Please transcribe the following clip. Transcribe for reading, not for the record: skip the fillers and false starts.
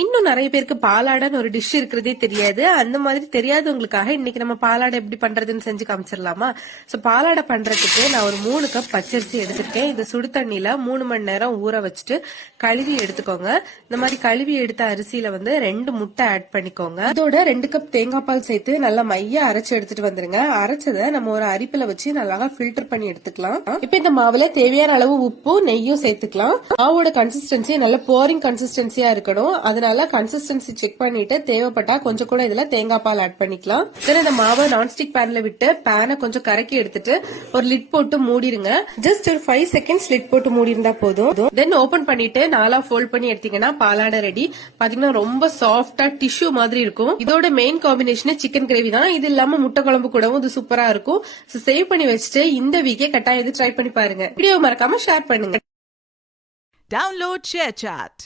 இன்னும் நிறைய பேருக்கு பாலாடைன்னு ஒரு டிஷ் இருக்கிறதே தெரியாது. அந்த மாதிரி தெரியாதவங்களுக்காக இன்னைக்கு நம்ம பாலாடை எப்படி பண்றதுன்னு செஞ்சு காமிச்சிடலாமா? சோ பாலாடை பண்றதுக்கு நான் ஒரு 3 கப் பச்சரிசி எடுத்திருக்கேன். இது சுடு தண்ணியில 3 மணி நேரம் ஊற வச்சுட்டு கழுவி எடுத்துக்கோங்க. இந்த மாதிரி கழுவி எடுத்த அரிசியில வந்து 2 முட்டை ஆட் பண்ணிக்கோங்க. இதோட 2 கப் தேங்காய் பால் சேர்த்து நல்லா மைய அரைச்சு எடுத்துட்டு வந்துருங்க. அரைச்சதை நம்ம ஒரு அரிப்பில வச்சு நல்லா ஃபில்டர் பண்ணி எடுத்துக்கலாம். இப்ப இந்த மாவுல தேவையான அளவு உப்பு நெய்யும் சேர்த்துக்கலாம். மாவோட கன்சிஸ்டன்சி நல்ல போரிங் கன்சிஸ்டன்சியா இருக்கணும். அதனால கன்சிஸ்டன்சி செக் பண்ணிட்டு தேவைப்பட்டா கொஞ்சம் கூட இதுல தேங்காய் பால் ஆட் பண்ணிக்கலாம். தென் இந்த மாவை நான்ஸ்டிக் பேன்ல விட்டு பேனை கொஞ்சம் கரக்கி எடுத்துட்டு ஒரு லிட் போட்டு மூடிருங்க. ஜஸ்ட் ஒரு 5 செகண்ட்ஸ் லிட் போட்டு மூடி இருந்தா போதும். தென் ஓபன் பண்ணிட்டு 4 ஃபோல்ட் பண்ணி எடுத்தீங்கன்னா பாலாடை ரெடி. பாத்தீங்கன்னா ரொம்ப சாஃப்டா டிஷ்யூ மாதிரி இருக்கும். இதோட மெயின் காம்பினேஷன் சிக்கன் கிரேவி தான். இது இல்லாம முட்டை குழம்பு கூடவும் இது சூப்பரா இருக்கும். சேவ் பண்ணி வச்சுட்டு இந்த வீக்கே கட்டாயம் ட்ரை பண்ணி பாருங்க. வீடியோ மறக்காம ஷேர் பண்ணுங்க. Download ShareChat.